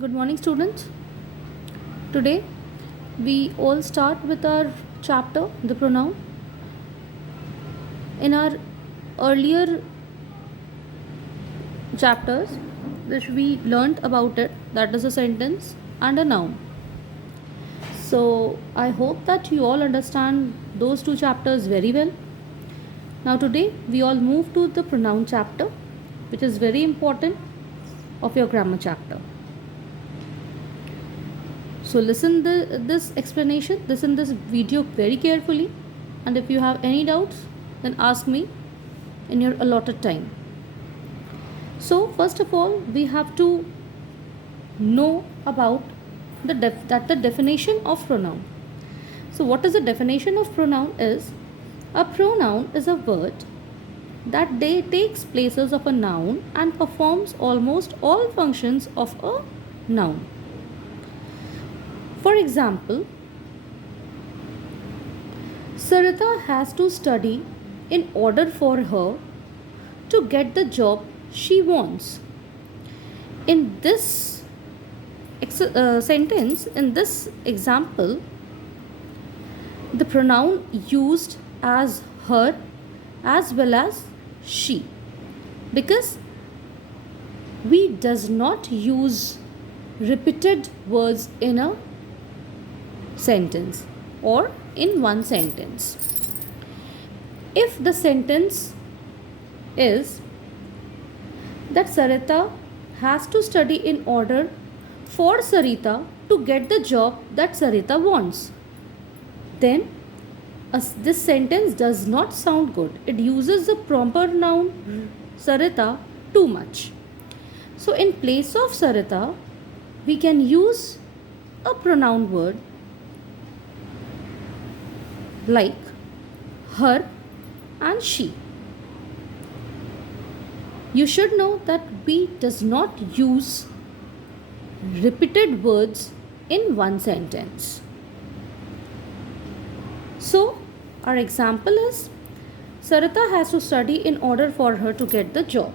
Good morning, students. Today we all start with our chapter, the pronoun. In our earlier chapters, which we learnt about it, that is a sentence and a noun. So I hope that you all understand those two chapters very well. Now today we all move to the pronoun chapter, which is very important of your grammar chapter. So listen this explanation, listen this video very carefully, and if you have any doubts, then ask me in your allotted time. So first of all, we have to know about the definition of pronoun. So what is the definition of pronoun? Is a pronoun is a word that takes places of a noun and performs almost all functions of a noun. For example, Sarita has to study in order for her to get the job she wants. In this sentence, in this example, the pronoun used as her as well as she, because we does not use repeated words in a sentence or in one sentence. If the sentence is that Sarita has to study in order for Sarita to get the job that Sarita wants, then this sentence does not sound good. It uses the proper noun Sarita too much. So in place of Sarita, we can use a pronoun word like her and she. You should know that we does not use repeated words in one sentence. So our example is Sarita has to study in order for her to get the job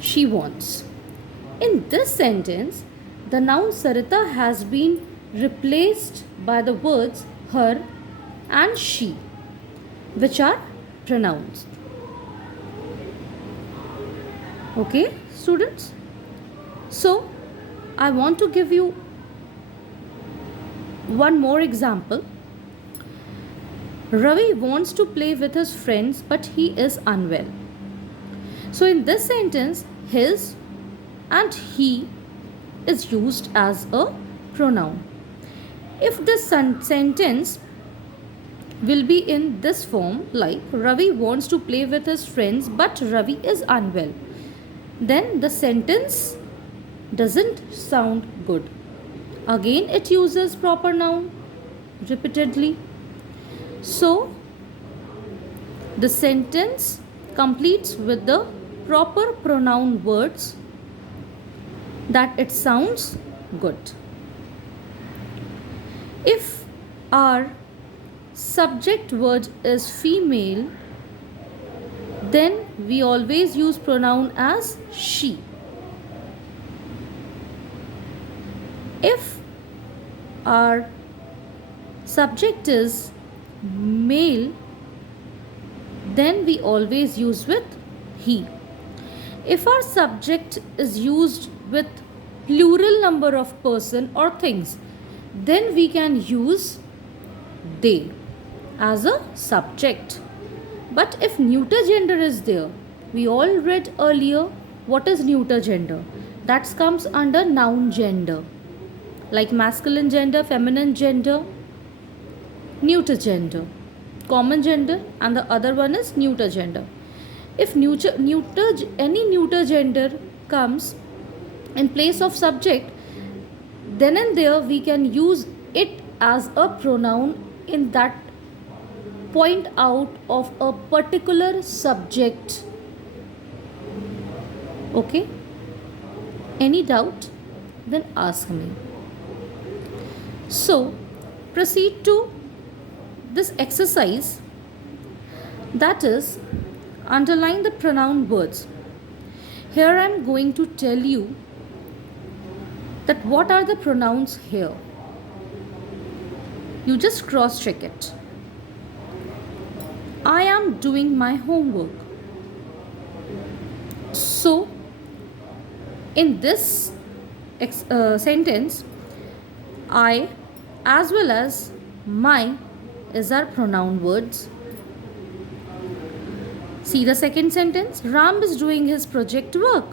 she wants. In this sentence, the noun Sarita has been replaced by the words her and she, which are pronouns. Okay, students? So, I want to give you one more example. Ravi wants to play with his friends, but he is unwell. So, in this sentence, his and he is used as a pronoun. If this sentence will be in this form, like Ravi wants to play with his friends but Ravi is unwell, then the sentence doesn't sound good. Again, it uses proper noun repeatedly. So the sentence completes with the proper pronoun words that it sounds good. If our subject word is female, then we always use pronoun as she. If our subject is male, then we always use with he. If our subject is used with plural number of person or things, then we can use they as a subject. But if neuter gender is there, we all read earlier what is neuter gender. That comes under noun gender, like masculine gender, feminine gender, neuter gender, common gender, and the other one is neuter gender. If any neuter gender comes in place of subject, then and there we can use it as a pronoun in that point out of a particular subject. Okay? Any doubt? Then ask me. So, proceed to this exercise, that is, underline the pronoun words. Here I am going to tell you that what are the pronouns here. You just cross check it. I am doing my homework. So, in this sentence, I as well as my is our pronoun words. See the second sentence. Ram is doing his project work.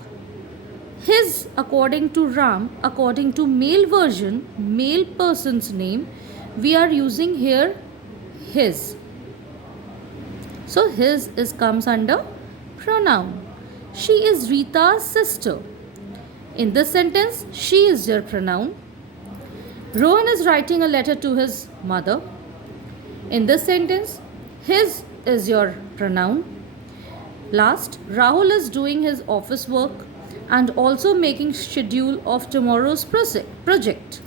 His, according to Ram, according to male version, male person's name, we are using here his. So his is comes under pronoun. She is Rita's sister. In this sentence, she is your pronoun. Rohan is writing a letter to his mother. In this sentence, his is your pronoun. Last, Rahul is doing his office work and also making schedule of tomorrow's project.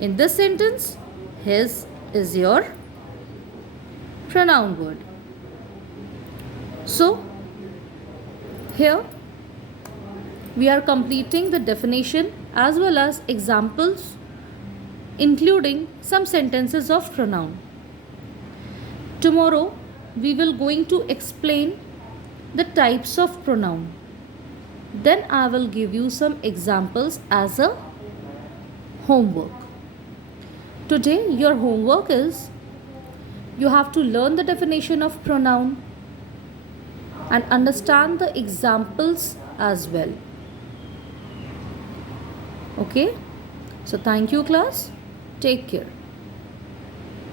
In this sentence, his is your pronoun word. So, here we are completing the definition as well as examples, including some sentences of pronoun. Tomorrow we will going to explain the types of pronoun. Then I will give you some examples as a homework. Today your homework is you have to learn the definition of pronoun and understand the examples as well. Okay? So thank you class. Take care.